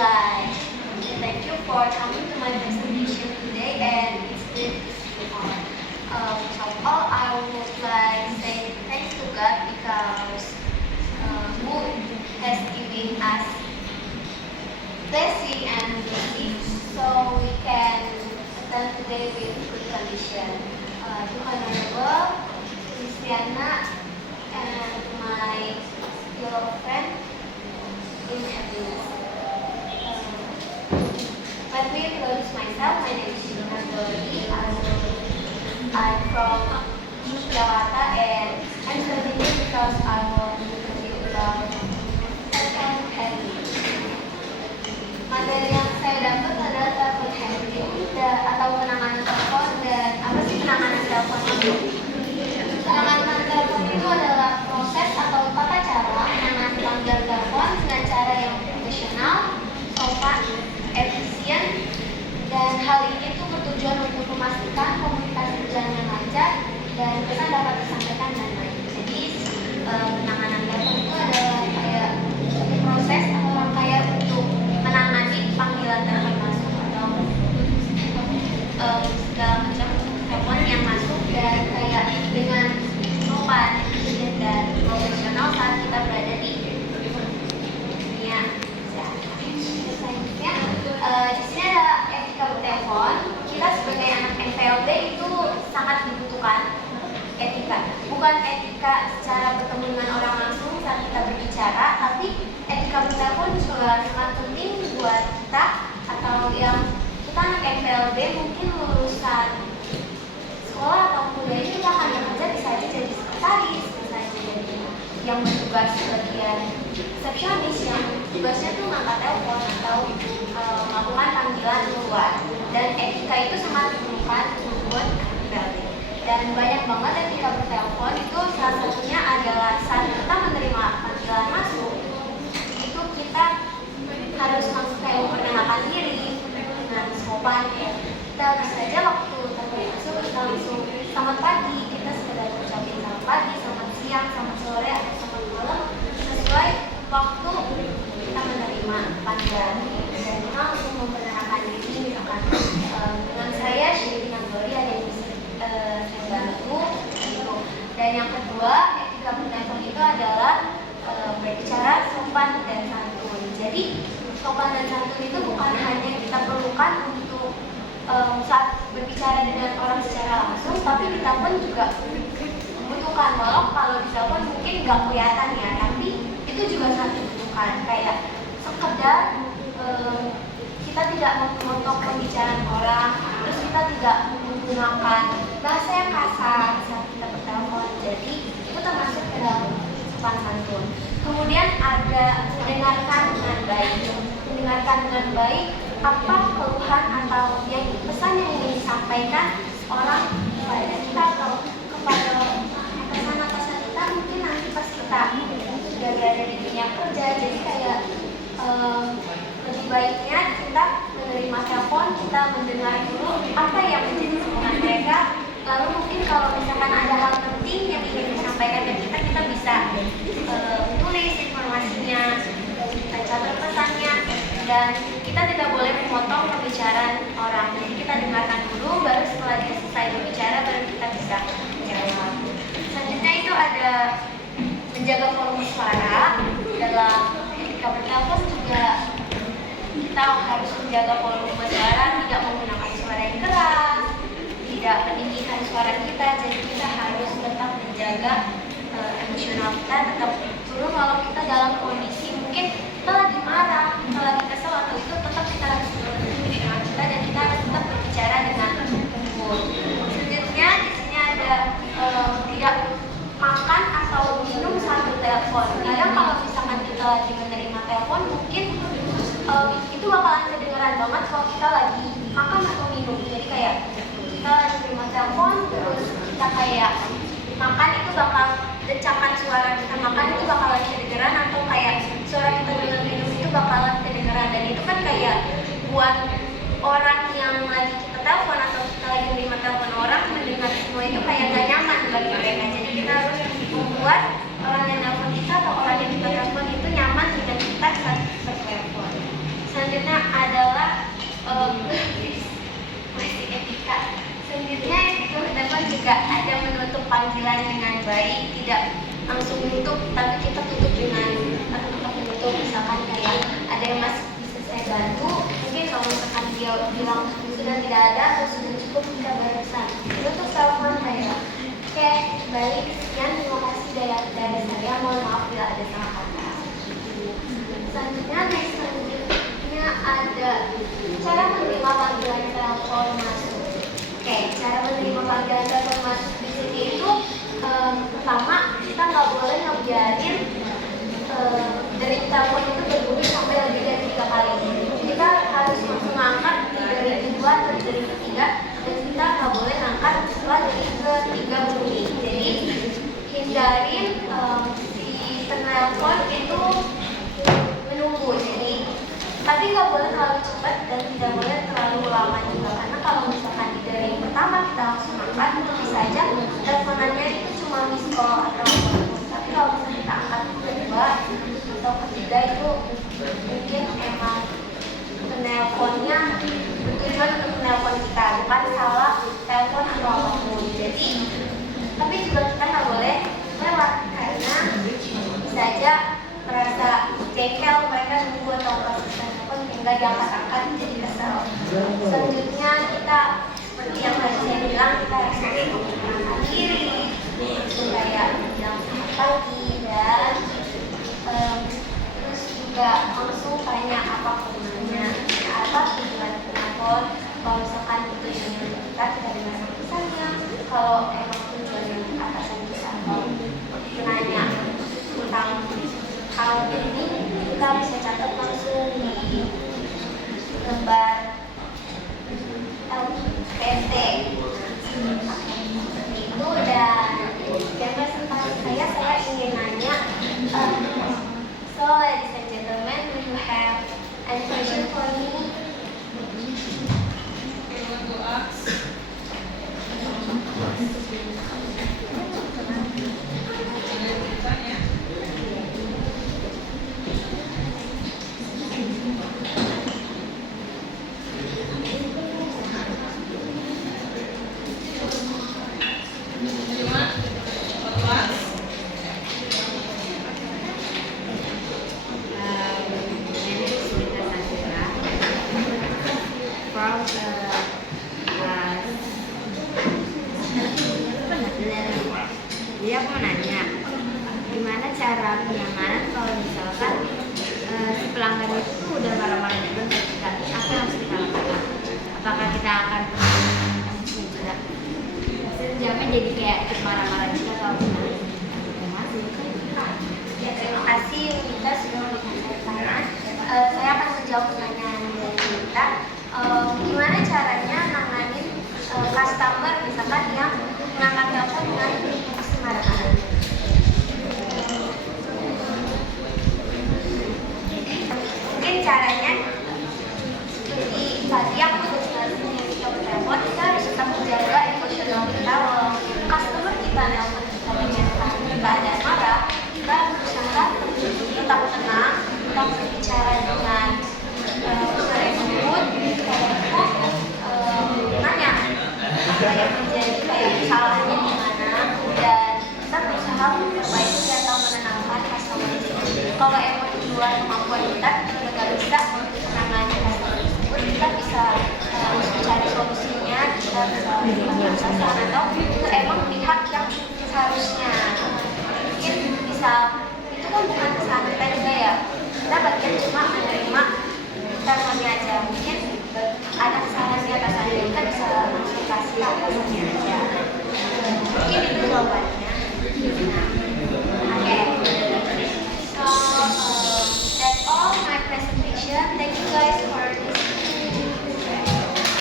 like thank you for coming to my presentation today, and it's great to see you all. First of all, I would like to say thanks to God because who has given us blessing and blessing so we can attend today with good condition. To Honorable Christiana and my fellow friend in happiness. Let me introduce myself. My name is Shina Dori. I'm from Jakarta, and I'm studying here because I want to study about telepon handling. Materi yang saya dapat adalah telepon handling atau penanganan telepon. Dan apa sih penanganan telepon itu? Penanganan telepon itu adalah proses atau tata cara menangani panggilan telepon dengan cara yang profesional, sopan, efisien, dan hal ini tuh bertujuan untuk memastikan komunikasi berjalan dengan lancar dan pesan dapat disampaikan dengan baik. Jadi penanganan telepon itu adalah kayak proses atau rangkaian untuk menangani panggilan telepon masuk atau segala macam telepon yang masuk dan kayak dengan sopan dan profesional saat kita berada di dunia. Selanjutnya di sini ada etika bertelepon. Kita sebagai anak NPLB itu sangat dibutuhkan etika. Bukan etika secara bertemu dengan orang langsung saat kita berbicara, tapi etika bertelepon juga sangat penting buat kita atau yang kita anak NPLB mungkin lulusan sekolah atau kuliah itu kita akan bekerja bisa aja jadi sekretaris, bisa aja jadi yang bertugas bagian resepsionis yang tugasnya tuh ngangkat telepon atau melakukan panggilan keluar. Dan etika itu sangat diperlukan buat NPLB. Dan banyak banget etika bertelepon itu salah satunya adalah saat kita menerima panggilan masuk itu kita harus langsung kayak memperkenalkan diri dengan sopan ya. Kita bisa aja waktu telepon masuk kita langsung selamat pagi, kita sekedar ucapin selamat pagi, selamat siang, selamat sore atau selamat malam sesuai waktu kita menerima panggilan. Dan kita langsung memperkenalkan diri misalkan dengan saya Shirina Dori, ada yang bisa saya bantu gitu. Dan yang kedua etika bertelepon itu adalah berbicara sopan dan santun. Jadi sopan dan santun itu bukan hanya kita perlukan untuk saat berbicara dengan orang secara langsung, tapi di telepon juga membutuhkan. Walau kalau di telepon mungkin nggak kelihatan ya, tapi itu juga sangat dibutuhkan. Kayak sekedar kita tidak memotong pembicaraan orang, terus kita tidak menggunakan bahasa yang kasar saat kita bertelepon. Jadi itu termasuk ke dalam sopan santun. Kemudian ada mendengarkan dengan baik. Mendengarkan dengan baik apa keluhan atau yang pesan yang ingin disampaikan orang kepada kita atau kepada atasan kita mungkin nanti pas kita sudah berada di dunia kerja. Jadi kayak lebih baiknya kita menerima telepon, kita mendengar dulu apa yang menjadi keluhan mereka. Lalu mungkin kalau misalkan ada hal penting yang ingin disampaikan ke kita, kita bisa tulis informasinya, kita catat pesannya, dan kita tidak boleh memotong pembicaraan orang. Jadi kita dengarkan dulu, baru setelah dia selesai berbicara, baru kita bisa menjawab. Selanjutnya itu ada menjaga volume suara. Dalam etika bertelepon juga kita harus menjaga volume suara, tidak menggunakan suara yang keras, tidak meninggikan suara kita. Jadi kita harus tetap menjaga emosional kita tetap turun walau kita dalam kondisi mungkin kita lagi marah, kita lagi kesel atau itu, tetap kita harus turun emosional kita dan kita harus tetap berbicara dengan lembut. Selanjutnya di sini ada tidak makan atau minum sambil telepon. Kadang kalau misalkan kita lagi menerima telepon mungkin itu bakalan kedengeran banget kalau kita lagi makan atau minum. Jadi kayak kita lagi menerima telepon terus kita kayak makan, itu bakal decakan suara kita makan itu bakalan kedengeran, atau kayak suara kita dengan minum itu bakalan kedengeran. Dan itu kan kayak buat orang yang lagi kita telepon atau kita lagi menerima telepon orang mendengar semua itu kayak gak nyaman bagi mereka. Jadi kita harus membuat orang yang telepon kita atau orang yang kita telepon itu nyaman dengan kita saat bertelepon. Selanjutnya nggak ada menutup panggilan dengan baik, tidak langsung menutup, tapi kita tutup dengan tetap menutup. Misalkan kayak ada yang masih bisa saya bantu, mungkin kalau misalkan dia bilang sudah tidak ada atau sudah cukup, kita barusan tutup telepon saya. Oke, baik, sekian, terima kasih dari saya, mohon maaf bila ada salah kata. Selanjutnya ada cara menerima panggilan telepon masuk. Oke, cara menerima panggilan telepon masuk di sini itu pertama kita nggak boleh ngebiarin dari telepon itu berbunyi sampai lebih dari 3 kali. Kita harus langsung angkat dari kedua atau dari ketiga, dan kita nggak boleh angkat setelah dari ketiga bunyi. Jadi hindarin si penelpon itu menunggu. Jadi tapi nggak boleh terlalu cepat dan tidak boleh terlalu lama juga, karena kalau misalkan dari pertama kita langsung angkat, bisa saja teleponannya itu cuma miss call atau apa. Tapi kalau misalnya kita angkat kedua atau ketiga itu mungkin emang penelponnya bertujuan untuk menelpon kita, bukan salah telepon atau apapun. Jadi tapi juga kita nggak boleh lewat, karena bisa aja merasa jengkel mereka nunggu atau pas telepon hingga diangkat-angkat jadi kesel. Selanjutnya kita seperti yang tadi saya bilang, kita harus menggunakan diri supaya bilang selamat pagi, dan terus juga langsung tanya apa gunanya, apa tujuan telepon. Kalau misalkan tujuannya kita tidak dimasuk pesannya, kalau emang tujuannya atasan kita atau nanya tentang hal ini, kita bisa catat langsung di lembar LPT itu. Dan yang presentasi saya ingin nanya, so ladies and gentlemen, do you have any question for me? Dia mau nanya, gimana cara penyamanan kalau misalkan si pelanggan itu udah marah-marah juga ke kita, apa yang harus kita lakukan? Apakah kita akan juga jamnya jadi kayak marah-marah juga atau gimana? Ya, terima kasih Minta sudah memberikan pertanyaan. Saya akan menjawab pertanyaan dari Minta. Gimana caranya nanganin customer misalkan yang mengangkat telepon dengan marah-marah? Mungkin caranya seperti tadi aku sudah jelasin di telepon, kita harus tetap menjaga emosional kita. Kalau customer kita nelfon kita dengan keadaan marah, kita berusaha tetap tenang, tetap berbicara dengan lembut, kita nanya apa yang terjadi, kayak kesalahannya di mana, dan kita berusaha memperbaiki atau menenangkan customer tersebut. Kalau emang di luar kemampuan kita sudah nggak bisa menangani customer tersebut, kita bisa mencari solusinya, kita bisa melakukan sasaran atau itu emang pihak yang seharusnya mungkin bisa, itu kan bukan kesalahan kita juga ya, kita bagian cuma menerima teleponnya aja. Mungkin ada kesalahan di atasannya, kita bisa langsung kasih atasannya aja. Mungkin itu jawabannya.